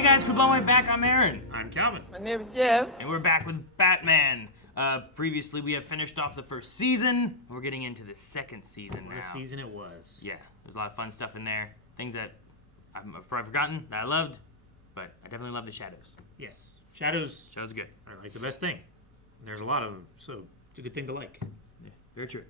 Hey guys, we're blowing back. I'm Aaron. I'm Calvin. My name is Jeff. And we're back with Batman. Previously, we have finished off the first season. We're getting into the second season now. What a season it was. Yeah, there's a lot of fun stuff in there. Things that I've probably forgotten that I loved, but I definitely love the shadows. Yes. Shadows Shadows are good. are like the best thing. There's a lot of them, so it's a good thing to like. Yeah, very true.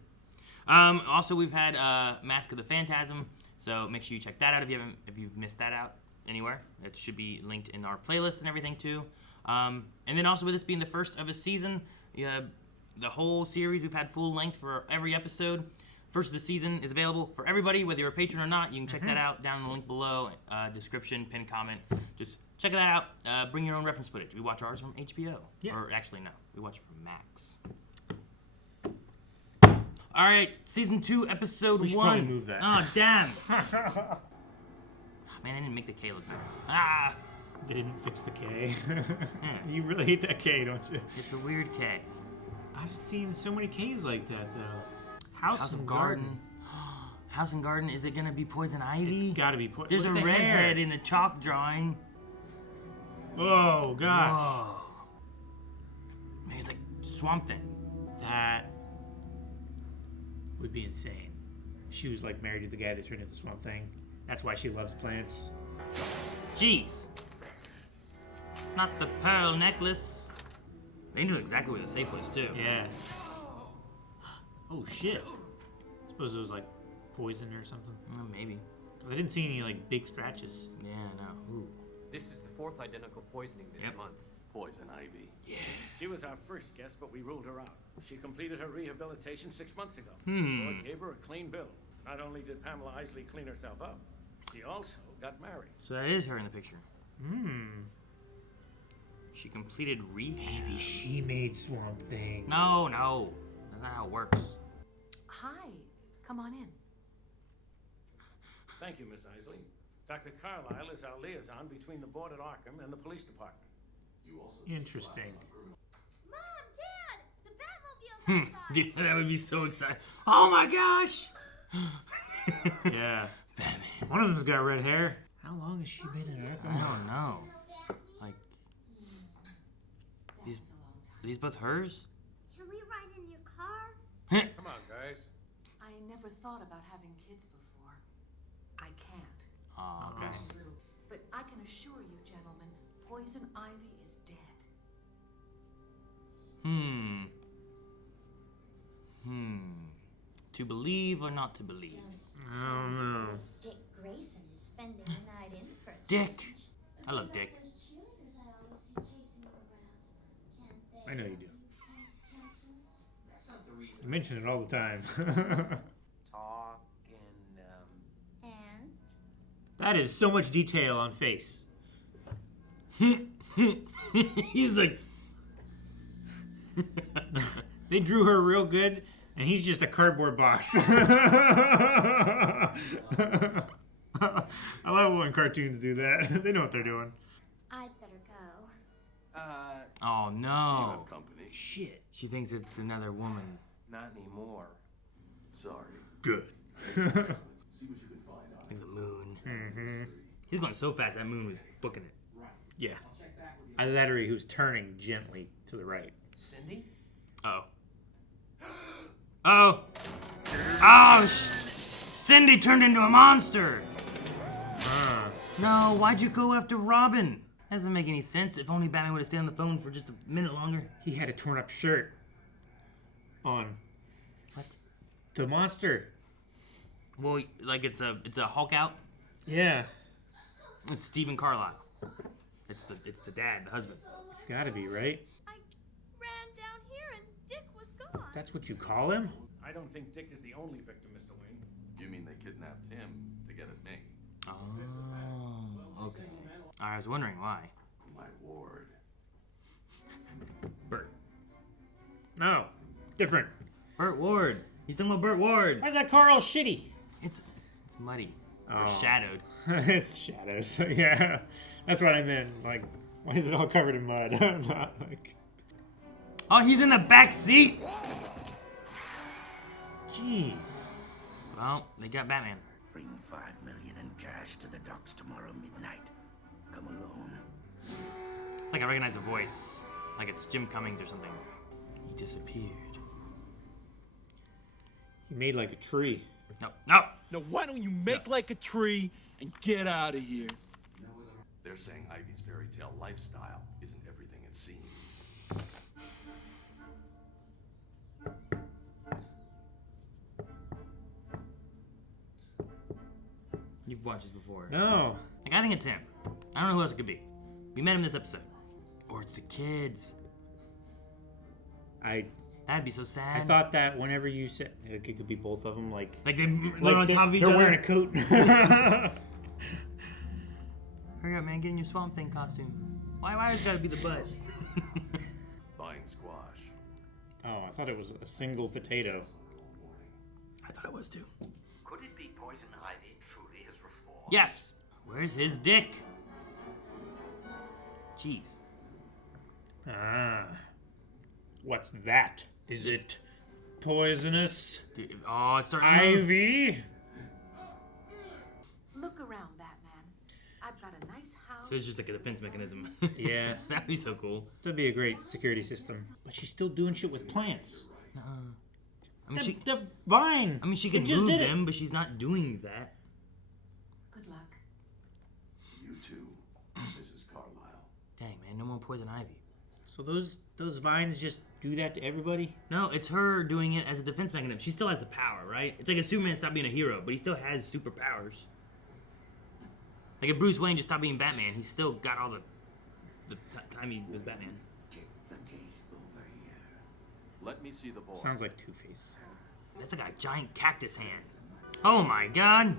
Also, we've had Mask of the Phantasm, so make sure you check that out if you've missed that out anywhere. It should be linked in our playlist and everything too. And then also with this being the first of a season, the whole series we've had full length for every episode. First of the season is available for everybody, whether you're a patron or not. You can check that out down in the link below, description, pinned comment. Just check that out. Bring your own reference footage. We watch ours from HBO. Yeah. Or actually, no. We watch it from Max. All right, season 2, episode 1. We should probably move that. Oh, damn. Man, I didn't make the K look better. Ah. They didn't fix the K. You really hate that K, don't you? It's a weird K. I've seen so many Ks like that, though. House and Garden. House and Garden, is it going to be Poison Ivy? It's gotta be Poison. There's a redhead in the chalk drawing. Oh, gosh. Whoa. Man, it's like Swamp Thing. That would be insane. She was like married to the guy that turned into Swamp Thing. That's why she loves plants. Jeez. Not the pearl necklace. They knew exactly where the safe was, too. Yeah. Oh, shit. Suppose it was like poison or something. Maybe. 'Cause I didn't see any like big scratches. Yeah, no. Ooh. This is the 4th identical poisoning this month. Poison Ivy. Yeah. She was our first guest, but we ruled her out. She completed her rehabilitation 6 months ago. Lord gave her a clean bill. Not only did Pamela Isley clean herself up, she also got married. So that is her in the picture. Hmm. She completed Maybe she made Swamp Thing. No. That's not how it works. Hi, come on in. Thank you, Miss Isley. Dr. Carlisle is our liaison between the board at Arkham and the police department. Interesting. Mom, Dad, the Batmobile's outside. Dude, that would be so exciting. Oh my gosh! Yeah. Batman. One of them's got red hair. How long has she been in I Arkham? don't know. Like, are these both hers? Can we ride in your car? Come on, guys. I never thought about having kids before. I can't. Oh, okay. But I can assure you, gentlemen, Poison Ivy is dead. To believe or not to believe? I don't know. Dick Grayson is spending the night in for a Dick. change. I love Dick. Those cheerleaders I always see chasing you around. Can't they I know you do. be past captains? You mention it all the time. And That is so much detail on face. He's like, They drew her real good, and he's just a cardboard box. I love when cartoons do that. They know what they're doing. I'd better go. oh no. Company. Shit. She thinks it's another woman. Not anymore. Sorry. Good. See what you can find out. It's a moon. He's going so fast, that moon was booking it. Yeah. I literally who's turning gently to the right. Cindy? Oh. Oh, Cindy turned into a monster. No, why'd you go after Robin? That doesn't make any sense. If only Batman would have stayed on the phone for just a minute longer. He had a torn up shirt on. What? The monster. Well, like it's a Hulk out. Yeah. It's Stephen Carlisle. It's the dad, the husband. It's gotta be, right? I ran down here and Dick was gone. That's what you call him? I don't think Dick is the only victim, Mr. Wayne. You mean they kidnapped him to get at me? Oh, okay. I was wondering why. My ward. Bert. No. Different. Burt Ward. He's talking about Burt Ward. Why's that car all shitty? It's muddy. Or Oh. shadowed. It's shadows. Yeah. That's what I meant. Like, why is it all covered in mud? I'm not like. Oh, he's in the back seat. Jeez. Well, they got Batman. Bring $5 million in cash to the docks tomorrow midnight. come alone. Like I recognize the voice. Like it's Jim Cummings or something. He disappeared. He made like a tree. No, no! Now why don't you make like a tree and get out of here? They're saying Ivy's fairy tale lifestyle isn't everything it seems. You've watched this before. No. Like, I think it's him. I don't know who else it could be. We met him this episode. Or it's the kids. That'd be so sad. I thought that whenever you said it could be both of them, like Like they're on top of each they're other. wearing a coat. Hurry up, man! Get in your Swamp Thing costume. Why has it gotta be the butt? Buying squash. Oh, I thought it was a single potato. I thought it was too. Could it be Poison Ivy truly has reformed? Yes. Where's his dick? Jeez. Ah, what's that? Is it poisonous Dude, oh, it's starting. ivy? Look around, Batman. I've got a nice house. So it's just like a defense mechanism. Yeah, That'd be so cool. that'd be a great security system. But she's still doing shit with plants. I mean, The vine. she can just move did it. them, but she's not doing that. Good luck. You too, Mrs. Carlisle. Dang, man, no more Poison Ivy. So those vines just do that to everybody? No, it's her doing it as a defense mechanism. She still has the power, right? It's like if Superman stopped being a hero, but he still has superpowers. Like if Bruce Wayne just stopped being Batman, he's still got all the time he was Batman. Keep the case over here. Let me see the boy. Sounds like Two-Face. That's like a giant cactus hand. Oh my god!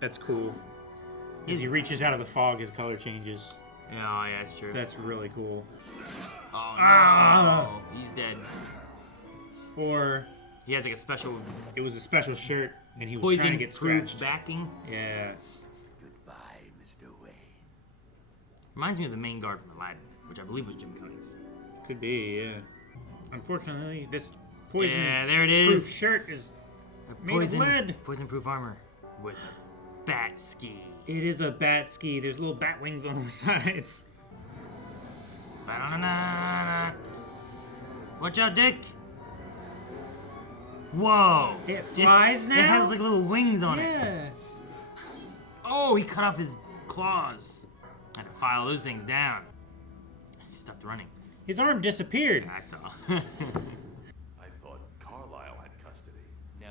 That's cool. As he reaches out of the fog, his color changes. Yeah, oh, yeah, that's true. That's really cool. Oh no, Ah! he's dead. Or He has like a special it was a special shirt, and he was trying to get poison-proof scratched. backing. Yeah. Goodbye, Mr. Wayne. Reminds me of the main guard from Aladdin, which I believe was Jim Cummings. Could be, yeah. Unfortunately, this poison Yeah, there it proof is. shirt is made of lead. Poison-proof armor with a bat ski. It is a bat ski. There's little bat wings on the sides. Ba-da-na-na-na. Watch out, Dick! Whoa! It flies now? It has like little wings on it. Yeah. Oh, he cut off his claws. I had to file those things down. He stopped running. His arm disappeared. I saw. I thought Carlisle had custody. No.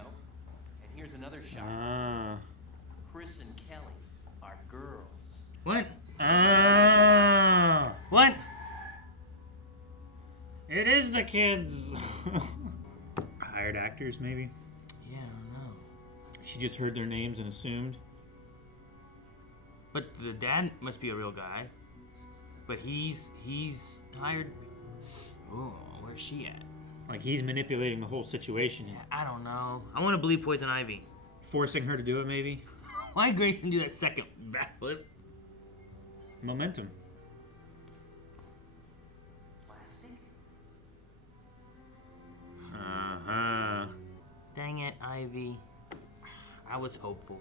And here's another shock. Ah. Chris and Kelly are girls. What? Ah. What? It is the kids. Hired actors, maybe. Yeah, I don't know. She just heard their names and assumed. But the dad must be a real guy. But he's hired. Oh, where's she at? Like he's manipulating the whole situation, I don't know. I want to believe Poison Ivy. forcing her to do it. Maybe Why did Grayson do that second backflip? momentum. Plastic? Dang it, Ivy. I was hopeful.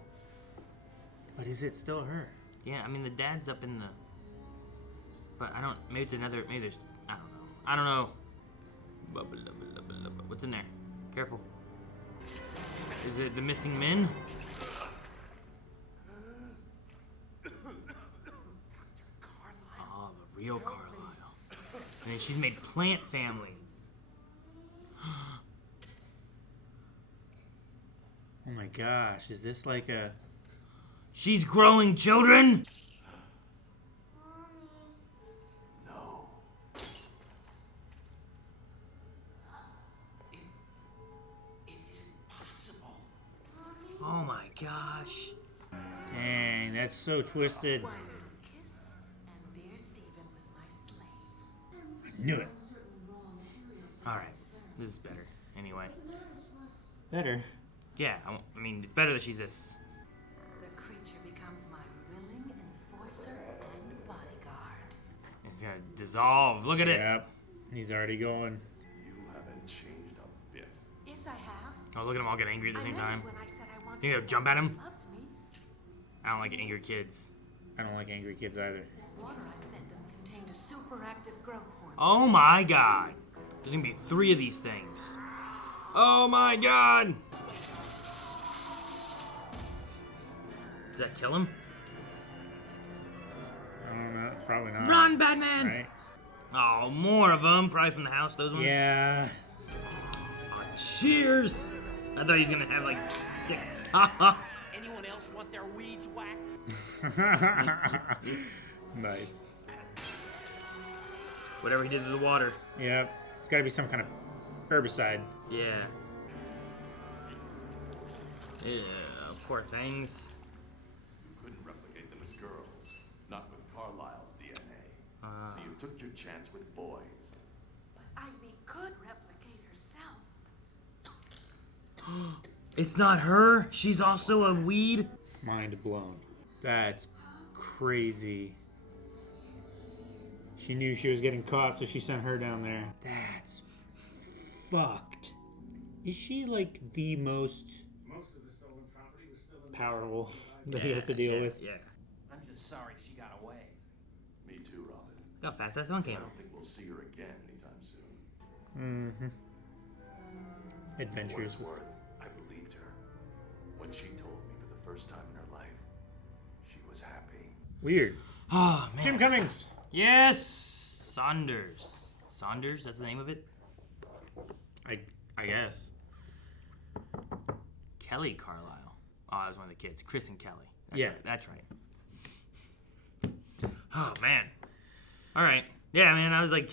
But is it still her? Yeah, I mean the dad's up in the. But I don't. Maybe it's another. Maybe there's. I don't know. I don't know. What's in there? Careful. Is it the missing men? Oh, the real Carlisle. And then she's made Plant Family. Oh my gosh, is this like a... She's growing children? No. It isn't possible. Oh my gosh. Dang, that's so twisted. One kiss, and dear Stephen was my slave. Knew it. Alright, this is better. Anyway. Better. Yeah, I mean, it's better that she's this. The creature becomes my willing enforcer and bodyguard. It's gonna dissolve. Look at it. Yep. He's already going. You haven't changed a bit. Yes, I have. Oh, look at them all get angry at the I same meant it time. when I said I wanted Think they'll to jump at him? Loves me. I don't like angry kids. I don't like angry kids either. Water I fed them contained a superactive growth hormone. Oh my god. There's gonna be 3 of these things. Oh my god. Does that kill him? I don't know. Probably not. Run, Batman! Right? Oh, more of them. Probably from the house, those ones. Yeah. Oh, cheers! I thought he was gonna have, like, stick. Anyone else want their weeds whacked? Nice. Whatever he did to the water. Yep. It's got to be some kind of herbicide. Yeah. Yeah, poor things. You couldn't replicate them as girls, not with Carlisle's DNA. So you took your chance with boys. But Ivy could replicate herself. It's not her. She's also a weed. Mind blown. That's crazy. She knew she was getting caught, so she sent her down there. That's fucked. Is she like the most Most of the stolen property was still in powerful that he has to deal with? Yeah. I'm just sorry she got away. Me too, Robin. Look how fast that song I came. don't think we'll see her again anytime soon. Mm-hmm. For what Adventures it's with... worth, I believed her. When she told me for the first time in her life, she was happy. Weird. Oh, man. Jim Cummings. Yes! Saunders. Saunders? That's the name of it? I guess. Kelly Carlisle. Oh, that was one of the kids. Chris and Kelly. That's Yeah. Right. That's right. Oh, man. All right. Yeah, man, I was like...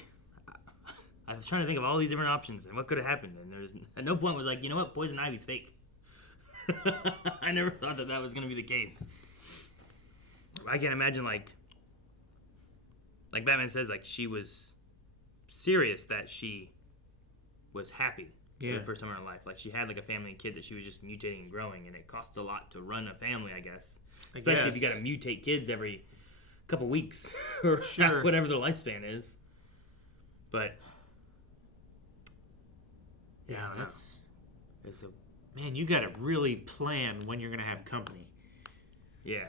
I was trying to think of all these different options and what could have happened. And there was... At no point was like, you know what? Poison Ivy's fake. I never thought that that was going to be the case. I can't imagine, like Batman says, like, she was serious that she was happy for Yeah. the first time in her life. Like, she had, like, a family and kids that she was just mutating and growing, and it costs a lot to run a family, I guess. Especially if you guess. got to mutate kids every couple weeks or Sure. whatever their lifespan is. But, Yeah, I don't know. that's... It's a... Man, you gotta really plan when you're gonna have company. Yeah.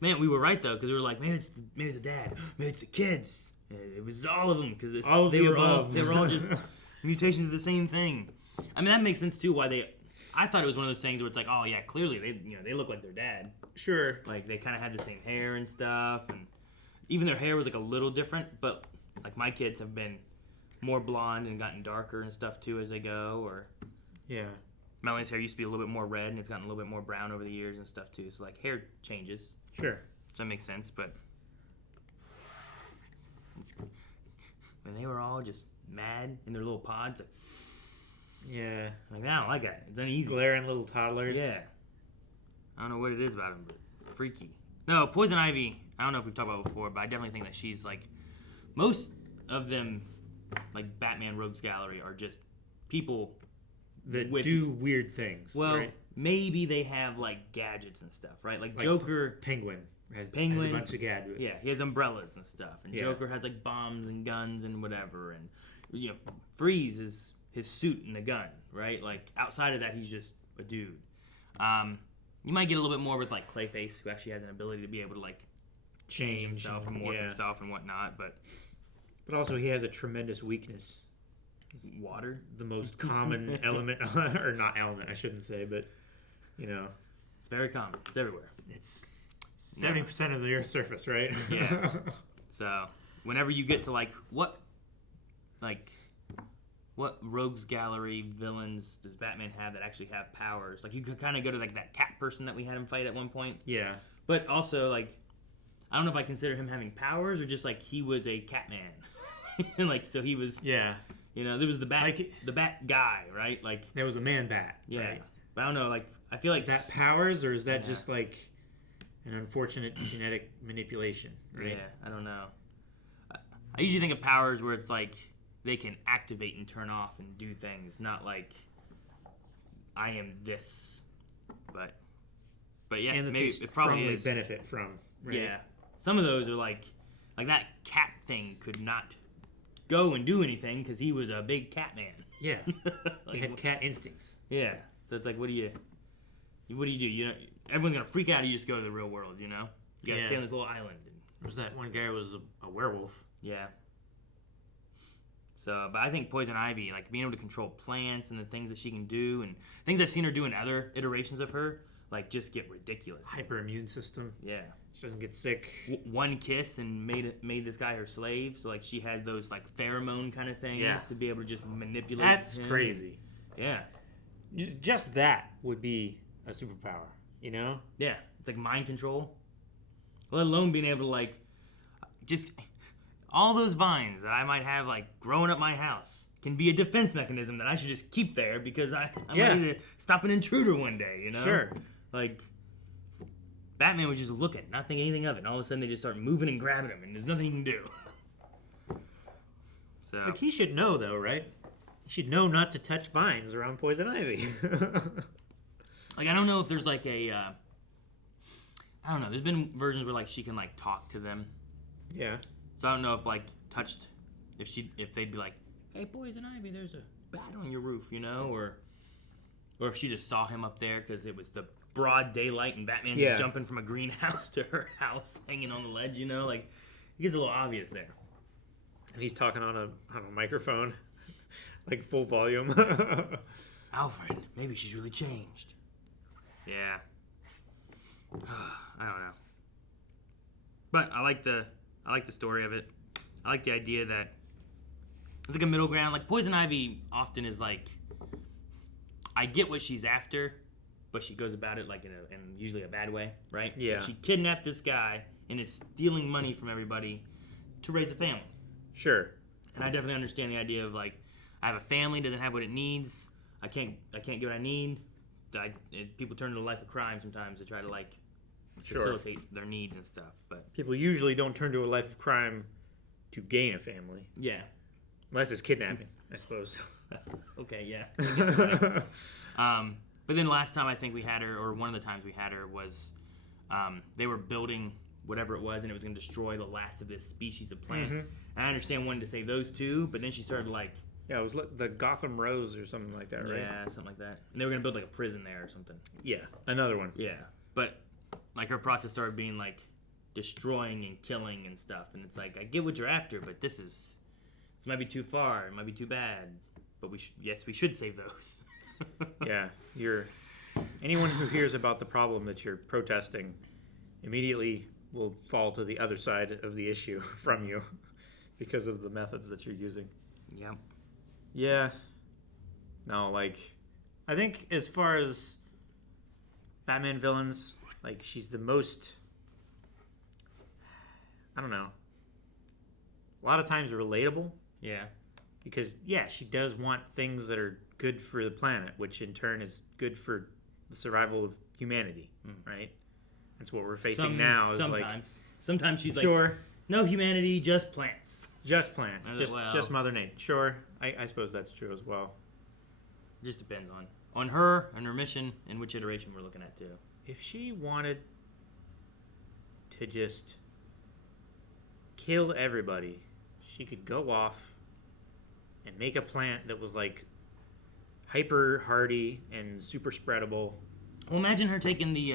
Man, we were right, though, because we were like, maybe it's the dad, maybe it's the kids. And it was all of them, because All of they the were above. they were all just mutations of the same thing. I mean, that makes sense too. Why they? I thought it was one of those things where it's like, oh yeah, clearly they look like their dad. Sure. Like they kind of had the same hair and stuff, and even their hair was like a little different. But like my kids have been more blonde and gotten darker and stuff too as they go. Or Yeah. Melanie's hair used to be a little bit more red, and it's gotten a little bit more brown over the years and stuff too. So like hair changes. Sure. So that makes sense, but when they were all just mad in their little pods, Yeah. like I don't like that. It's uneasy. Glaring little toddlers. Yeah. I don't know what it is about them, but freaky. No, Poison Ivy, I don't know if we've talked about it before, but I definitely think that she's like, most of them, like Batman Rogues Gallery, are just people That with- do weird things. well, right? maybe they have like gadgets and stuff, right? Like Like Joker, Penguin. Has Penguin- a bunch of gadgets. yeah, he has umbrellas and stuff, and Yeah. Joker has like bombs and guns and whatever, and you know, Freeze is his suit and a gun, right? Like outside of that, he's just a dude. You might get a little bit more with like Clayface, who actually has an ability to be able to like change himself and morph yeah. himself and whatnot, but But also, he has a tremendous weakness. water. The most common element, or not element, I shouldn't say, but, you know, It's very common. It's everywhere. it's 70% of the Earth's surface, right? Yeah. So whenever you get to like what Rogues Gallery villains does Batman have that actually have powers? Like you could kind of go to like that cat person that we had him fight at one point, Yeah. but also like I don't know if I consider him having powers or just like he was a cat man, like so he was Yeah. you know there was the bat Like- the bat guy, right? Like That was a man bat. yeah, Right? but I don't know like I feel like Is that powers, or is that Yeah. just like an unfortunate genetic manipulation, right? Yeah, I don't know. I usually think of powers where it's like they can activate and turn off and do things, not like I am this. But yeah, And that maybe they it probably strongly is. benefit from, right? Yeah, some of those are like that cat thing could not go and do anything because he was a big cat man. Yeah. Like, He had cat instincts. yeah, so it's like, what do you? what do? You know, everyone's gonna freak out. You just go to the real world. You know, you gotta stay on this little island. There's that one guy who was a werewolf. Yeah. So, but I think Poison Ivy, like being able to control plants and the things that she can do, and things I've seen her do in other iterations of her, like just get ridiculous. Hyperimmune system. Yeah. She doesn't get sick. One kiss and made this guy her slave. So like she had those like pheromone kind of things to be able to just manipulate. That's him. crazy. Yeah. Just that would be a superpower, you know? Yeah. It's like mind control. Let alone being able to like just all those vines that I might have like growing up my house can be a defense mechanism that I should just keep there because I'm ready to stop an intruder one day, you know? Sure. Like Batman was just looking, not thinking anything of it, and all of a sudden they just start moving and grabbing him, and there's nothing he can do. So Like he should know though, right? He should know not to touch vines around Poison Ivy. like I don't know if there's like a I don't know. There's been versions where like she can like talk to them. Yeah. So I don't know if like touched if they'd be like, "Hey, Poison Ivy, there's a bat on your roof," you know, or if she just saw him up there because it was the broad daylight and Batman's jumping from a greenhouse to her house, hanging on the ledge, you know, like it gets a little obvious there. And he's talking on a microphone, like full volume. Alfred, maybe she's really changed. Yeah. I don't know. But I like the story of it. I like the idea that it's like a middle ground. Like Poison Ivy often is like, I get what she's after, but she goes about it like in usually a bad way, right? Yeah. Like she kidnapped this guy and is stealing money from everybody to raise a family. Sure. And I definitely understand the idea of like, I have a family, doesn't have what it needs. I can't get what I need. People turn to a life of crime sometimes to try to like facilitate their needs and stuff. But people usually don't turn to a life of crime to gain a family. Yeah. Unless it's kidnapping, I suppose. Okay, yeah. But then last time I think we had her, or one of the times we had her, was they were building whatever it was, and it was going to destroy the last of this species of plant. Mm-hmm. And I understand wanting to save those two, but then she started like... Yeah, it was the Gotham Rose or something like that, right? Yeah, something like that. And they were going to build like a prison there or something. Yeah, another one. Yeah, but like her process started being like destroying and killing and stuff, and it's like, I get what you're after, but this might be too far, it might be too bad, but we should save those. Yeah, anyone who hears about the problem that you're protesting immediately will fall to the other side of the issue from you because of the methods that you're using. Yep. Yeah. No, like, I think as far as Batman villains, like, she's the most, I don't know, a lot of times relatable. Yeah. Because, yeah, she does want things that are good for the planet, which in turn is good for the survival of humanity, right? That's what we're facing now. Is sometimes she's sure, like, no humanity, just plants. Just plants. Well, Just Mother Nature. Sure, I suppose that's true as well. It just depends on her and her mission and which iteration we're looking at too. If she wanted to just kill everybody, she could go off and make a plant that was like hyper hardy and super spreadable. Well, imagine her taking the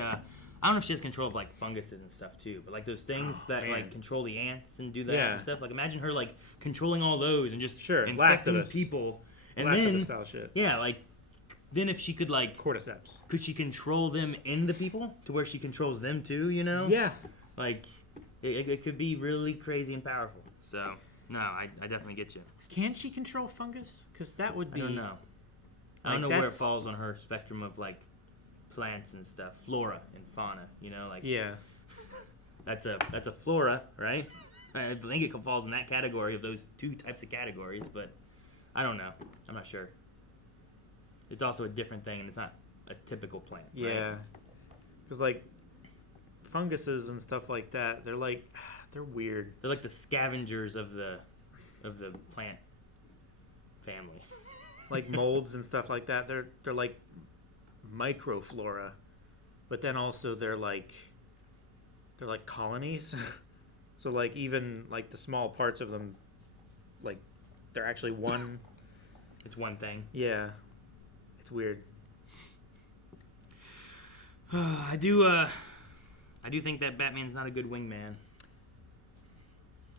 I don't know if she has control of like funguses and stuff too, but like those things that man. like control the ants and do that and stuff. Like imagine her like controlling all those and just infecting people. And Last of then Us style shit. Yeah, like then if she could like cordyceps, could she control them in the people to where she controls them too? You know? Yeah. Like it could be really crazy and powerful. So no, I definitely get you. Can she control fungus? Because that would be. I don't know. I don't know where it falls on her spectrum of like plants and stuff, flora and fauna. You know, like that's a flora, right? I think it falls in that category of those two types of categories, but I don't know. I'm not sure. It's also a different thing, and it's not a typical plant. Yeah, because like funguses and stuff like that, they're weird. They're like the scavengers of the plant family. Like molds and stuff like that. They're like microflora, but then also they're like colonies. So like even like the small parts of them, like they're actually one. It's one thing. Yeah, it's weird. I do think that Batman's not a good wingman.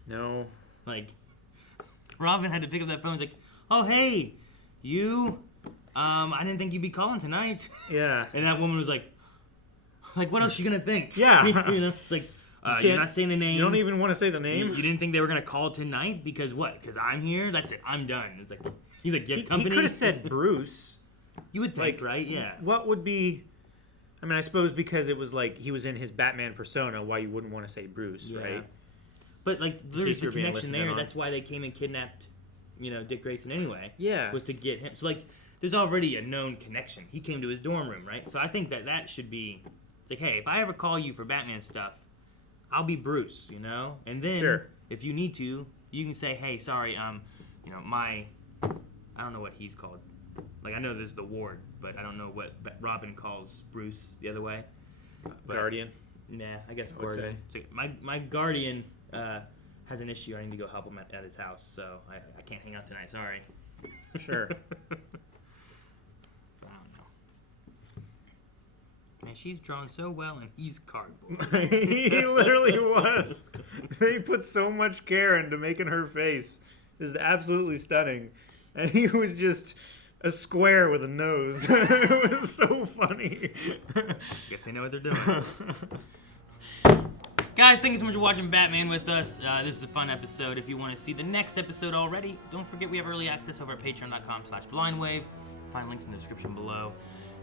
No. Like, Robin had to pick up that phone. He's like, "Oh, hey, you. I didn't think you'd be calling tonight." Yeah. And that woman was like, what else you gonna think? Yeah. You know, it's like, you're not saying the name. You don't even want to say the name. You didn't think they were gonna call tonight because what? Because I'm here. That's it. I'm done. It's like, he's like, "Get company." He could have said Bruce. You would think, right? Yeah. What would be? I mean, I suppose because it was like he was in his Batman persona. Why you wouldn't want to say Bruce, right? But like, there's the you're being connection listened in there. on. That's why they came and kidnapped, Dick Grayson anyway. Yeah. Was to get him. So like, there's already a known connection. He came to his dorm room, right? So I think that should be. It's like, hey, if I ever call you for Batman stuff, I'll be Bruce, And then Sure. if you need to, you can say, hey, sorry, my, I don't know what he's called. Like, I know there's the Ward, but I don't know what Robin calls Bruce the other way. But, Guardian. Nah, I guess I would Gordon. So my guardian has an issue. I need to go help him at his house, so I can't hang out tonight. Sorry. Sure. I don't know. Man, she's drawn so well, and he's cardboard. He literally was. They put so much care into making her face. This is absolutely stunning. And he was just a square with a nose. It was so funny. Guess they know what they're doing. Guys, thank you so much for watching Batman with us. This is a fun episode. If you want to see the next episode already, don't forget we have early access over at patreon.com/blindwave. Find links in the description below.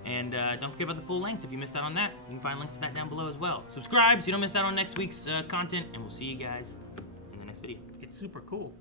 And don't forget about the full length. If you missed out on that, you can find links to that down below as well. Subscribe so you don't miss out on next week's content, and we'll see you guys in the next video. It's super cool.